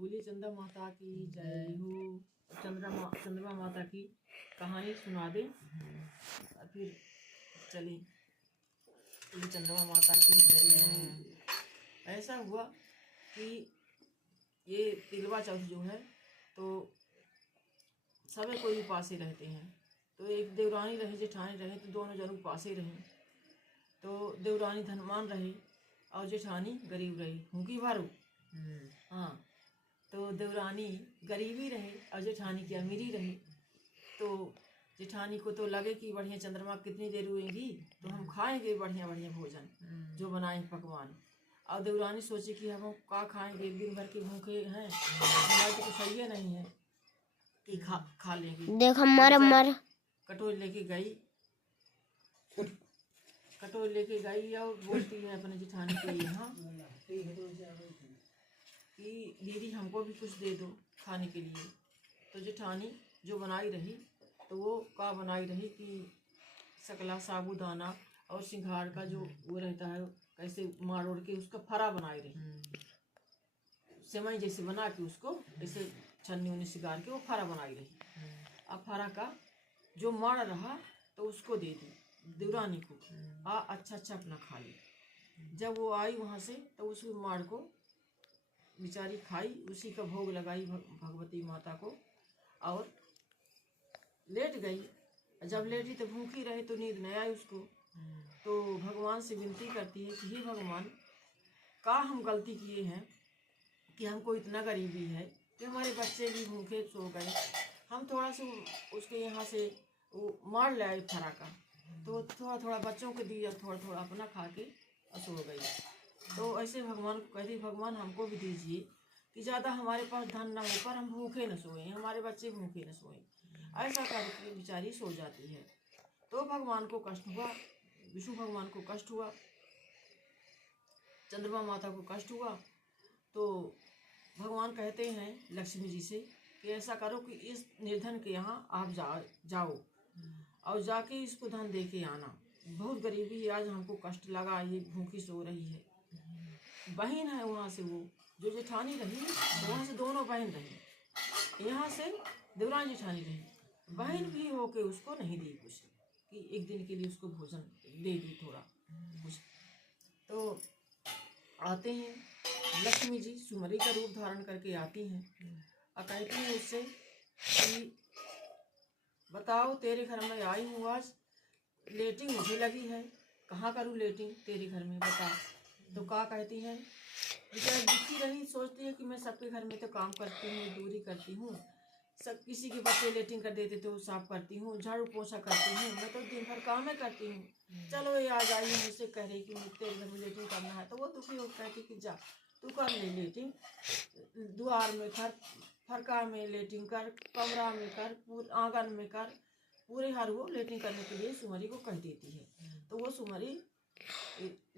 बोलिए चंदा माता की जय हो। चंद्रमा माता की कहानी सुना दें और फिर चलें। बोलिए चंद्रमा माता की जय हो। ऐसा हुआ कि ये तिलवा चौथ जो है तो सभी कोई उपासे रहते हैं। तो एक देवरानी रहे जेठानी रहे तो दोनों जन उपासे रहे। तो देवरानी धनवान रहे और जेठानी गरीब रही। भूखी भारू। हाँ, तो देवरानी गरीबी रहे और जेठानी की अमीरी रहे। तो जेठानी को तो लगे कि बढ़िया चंद्रमा कितनी देर हुएगी तो हम खाएंगे बढ़िया बढ़िया भोजन जो बनाए पकवान। और देवरानी सोचे कि हम क्या खाएंगे, एक दिन भर के भूखे हैं, हमारे तो सही है नहीं है कि खा लेंगे। देख हमारा कटोरी लेके गई और बोलती है अपने जेठानी के यहाँ कि दीदी हमको भी कुछ दे दो खाने के लिए। तो जेठानी जो बनाई रही तो वो क्या बनाई रही कि सकला साबूदाना और सिंघाड़ का जो वो रहता है कैसे मार ओढ़ के उसका फरा बनाई रही। सेवई जैसे बना के उसको ऐसे छन्नी उन्नी सिगार के वो फरा बनाई रही। अब फरा का जो मार रहा तो उसको दे दी देवरानी को। अच्छा अपना खा ली। जब वो आई वहाँ से तो उस मार को बेचारी खाई, उसी का भोग लगाई भगवती माता को और लेट गई। जब लेटी तो भूखी रहे तो नींद नहीं आई उसको। तो भगवान से विनती करती है कि हे भगवान, का हम गलती किए हैं कि हमको इतना गरीबी है कि हमारे बच्चे भी भूखे सो गए। हम थोड़ा सा उसके यहाँ से वो मार ले आए फरा का, तो थोड़ा थोड़ा बच्चों को दिया, थोड़ा थोड़ा अपना खा के सो गई। तो ऐसे भगवान को कहती, भगवान हमको भी दीजिए कि ज़्यादा हमारे पास धन ना हो पर हम भूखे न सोएं, हमारे बच्चे भूखे न सोएं। ऐसा करके बेचारी सो जाती है। तो भगवान को कष्ट हुआ, विष्णु भगवान को कष्ट हुआ, चंद्रमा माता को कष्ट हुआ। तो भगवान कहते हैं लक्ष्मी जी से कि ऐसा करो कि इस निर्धन के यहाँ आप जाओ और जाके इसको धन दे के आना। बहुत गरीबी है, आज हमको कष्ट लगा, ये भूखी सो रही है। बहन है वहाँ से, वो जो जेठानी रही वहाँ से दोनों बहन रही, यहाँ से देवरानी जेठानी रही। बहन भी होके उसको नहीं दी कुछ कि एक दिन के लिए उसको भोजन दे दी थोड़ा कुछ। तो आते हैं लक्ष्मी जी सुमरी का रूप धारण करके आती हैं और कहती हैं उससे कि बताओ तेरे घर में आई हूँ, आज लेटिंग मुझे लगी है, कहाँ करूँ लेटिंग तेरे घर में बता। तो क्या कहती है, बेचारी दुखी रही, सोचती है कि मैं सबके घर में तो काम करती हूँ, दूरी करती हूँ, सब किसी के बच्चे लेटिंग कर देते तो साफ करती हूँ, झाड़ू पोछा करती हूँ, मैं तो दिन भर काम में करती हूँ। चलो ये आज आई है मुझसे कह रही कि मुझे तेरे घर में लेटिंग करना है। तो वो दुखी हो कहती कि जा तू कर ले लेटिंग, द्वार में कर, फरका में लेटिंग कर, कमरा में कर, आंगन में कर, पूरे हर वो लेटिंग करने के लिए सुमरी को कह देती है। तो वो सुमरी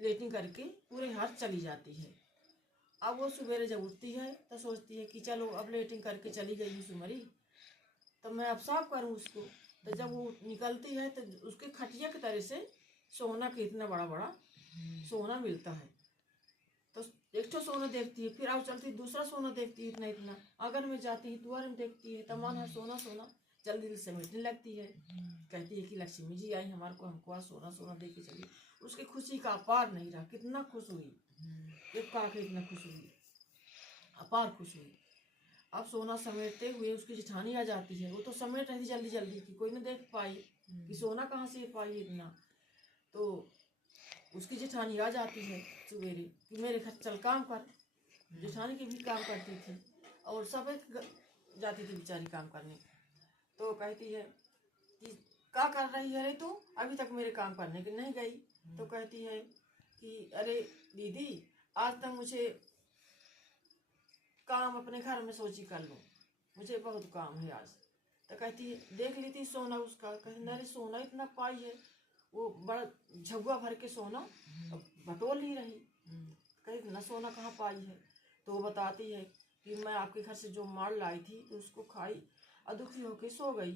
लेटिंग करके पूरे हर चली जाती है। अब वो सवेरे जब उठती है तो सोचती है कि चलो अब लेटिंग करके चली गई हूँ सुमरी, तो मैं अब साफ करूँ उसको। तो जब वो निकलती है तो उसके खटिया की तरह से सोना के इतना बड़ा बड़ा सोना मिलता है। तो एक तो सोना देखती है, फिर अब चलती दूसरा सोना देखती है इतना इतना। आंगन में जाती है, द्वार में देखती है, तमाम है सोना सोना, जल्दी जल्दी समेटने लगती है। कहती है कि लक्ष्मी जी आई हमारे को, हमको आज सोना सोना दे के चली। उसकी खुशी का अपार नहीं रहा, कितना खुश हुई, एक का इतना खुश हुई, अपार खुश हुई। अब सोना समेटते हुए उसकी जेठानी आ जाती है। वो तो समेट रही जल्दी जल्दी कि कोई न देख पाई कि सोना कहाँ से पाई इतना। तो उसकी जेठानी आ जाती है सवेरे कि मेरे घर चल काम कर। जेठानी की भी काम करती थी और सब जाती थी बेचारी काम करने। तो कहती है कि क्या कर रही है रे तू, अभी तक मेरे काम करने के नहीं गई। तो कहती है कि अरे दीदी आज तक मुझे काम अपने घर में सोची कर लूँ, मुझे बहुत काम है आज। तो कहती है देख ली थी सोना उसका, कहती अरे सोना इतना पाई है, वो बड़ा झगुआ भर के सोना बटोर नहीं रही। कहीं इतना सोना कहाँ पाई है। तो वो बताती है कि मैं आपके घर से जो माल लाई थी तो उसको खाई और दुखी होके सो गई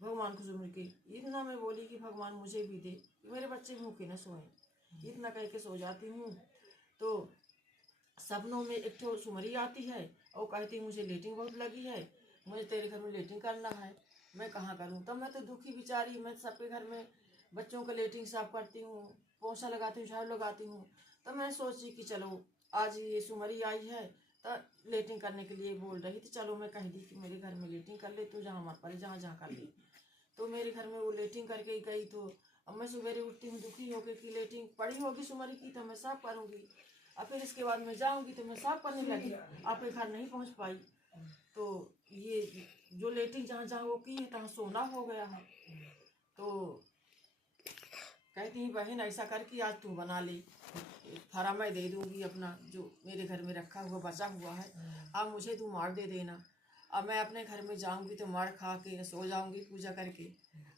भगवान को सुन के। इतना मैं बोली कि भगवान मुझे भी दे, मेरे बच्चे भूखे न सोएं। इतना कह के सो जाती हूँ। तो सपनों में एक ठो सुमरी आती है और कहती मुझे लेटिंग बहुत लगी है, मुझे तेरे घर में लेटिंग करना है, मैं कहाँ करूँ। तब मैं तो दुखी बिचारी, मैं सबके घर में बच्चों का लेटिंग साफ करती हूँ, पोछा लगाती हूँ, झाड़ू लगाती हूँ। तब मैं सोची कि चलो आज ये सुमरी आई है तो लेटिंग करने के लिए बोल रही थी, चलो मैं कह दी कि मेरे घर में लेटिंग कर ले, तू जहाँ मत पड़े, जहाँ जहाँ कर ले। तो मेरे घर में वो लेटिंग करके ही गई। तो अब मैं सवेरे उठती हूँ दुखी होकर कि लेटिंग पड़ी होगी सुमरी की तो मैं साफ करूँगी, और फिर इसके बाद मैं जाऊँगी तो मैं साफ करने लगी, आपके घर नहीं पहुँच पाई। तो ये जो लेटिंग जहाँ जहाँ वो की है तहाँ सोना हो गया है। तो कहती हैं बहन ऐसा कर कि आज तू बना ले, फरा मैं दे दूँगी अपना जो मेरे घर में रखा हुआ बचा हुआ है, अब मुझे तू मार दे देना। अब मैं अपने घर में जाऊँगी तो मार खा के सो जाऊँगी पूजा करके।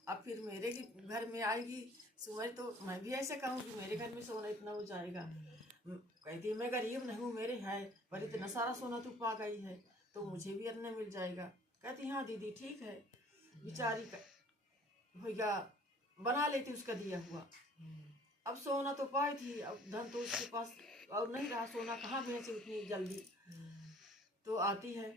अब फिर मेरे घर में आएगी सुमर तो मैं भी ऐसे कहूँगी मेरे घर में सोना इतना हो जाएगा। कहती है मैं गरीब नहीं हूँ, मेरे है पर इतना सारा सोना तू पा गई है तो मुझे भी अपना मिल जाएगा। कहती हाँ दीदी ठीक है। बेचारी भैया बना लेती उसका दिया हुआ। अब सोना तो पाई थी, अब धन तो उसके पास और नहीं रहा, सोना कहाँ भेजे उतनी जल्दी। तो आती है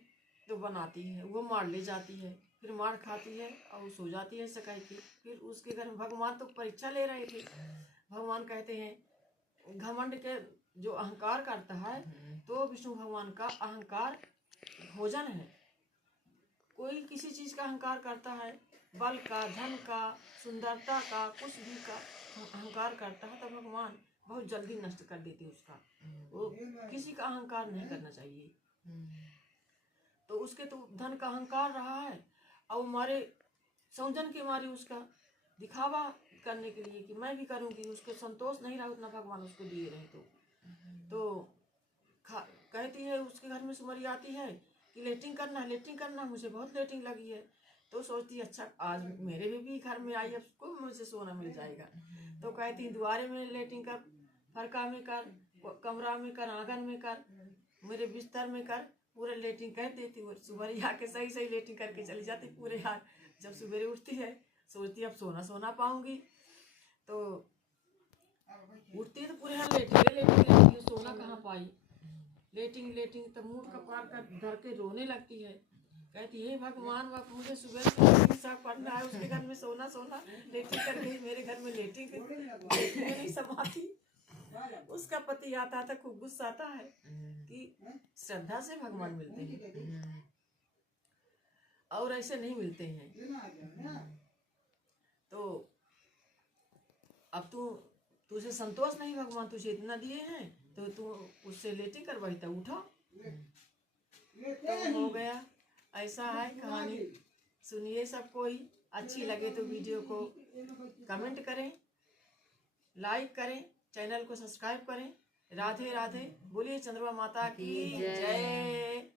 तो बनाती है, वो मार ले जाती है, फिर मार खाती है और सो जाती है सकाई की। फिर उसके घर में भगवान तो परीक्षा ले रहे थे। भगवान कहते हैं घमंड के जो अहंकार करता है तो विष्णु भगवान का अहंकार भोजन है। कोई किसी चीज का अहंकार करता है, बल का, धन का, सुंदरता का, कुछ भी का अहंकार करता है तो भगवान बहुत जल्दी नष्ट कर देते उसका। वो किसी का अहंकार नहीं करना चाहिए। तो उसके तो धन का अहंकार रहा है और मारे सौजन के मारे उसका दिखावा करने के लिए कि मैं भी करूंगी, उसको संतोष नहीं रहा उतना भगवान उसको दिए रहे। तो कहती है उसके घर में सुमरी आती है कि लेटिंग करना है, लेटिंग करना, मुझे बहुत लेटिंग लगी है। तो सोचती अच्छा आज मेरे भी घर में आई, अब मुझे सोना मिल जाएगा। तो कहती द्वारे में लेटिंग कर, फरका में कर, कमरा में कर, आंगन में कर, मेरे बिस्तर में कर, पूरा लेटिंग कर देती हूँ। सुबह आके सही सही लेटिंग करके चली जाती पूरे हाथ। जब सुबह उठती है सोचती अब सोना पाऊंगी, तो उठती है तो पूरे हाथ लेटिंग सोना कहाँ पाई। लेटिंग तब मुंह का पार कर धर के रोने लगती है। कहती है भगवान बाप मुझे सुबह से साफ करना है, उसके घर में सोना लेटिंग कर गई, मेरे घर में लेटिंग नहीं समाती। उसका पति आता था खूब गुस्सा आता है कि श्रद्धा से भगवान मिलते हैं और ऐसे नहीं मिलते हैं। तो अब तुझे संतोष नहीं, भगवान तुझे इतना दिए हैं तो तू उससे लेटिंग करवाई तो उठा। तो हो गया, ऐसा है कहानी। सुनिए सब कोई, अच्छी लगे तो वीडियो को कमेंट करें, लाइक करें, चैनल को सब्सक्राइब करें। राधे राधे, बोलिए चंद्रमा माता की जय।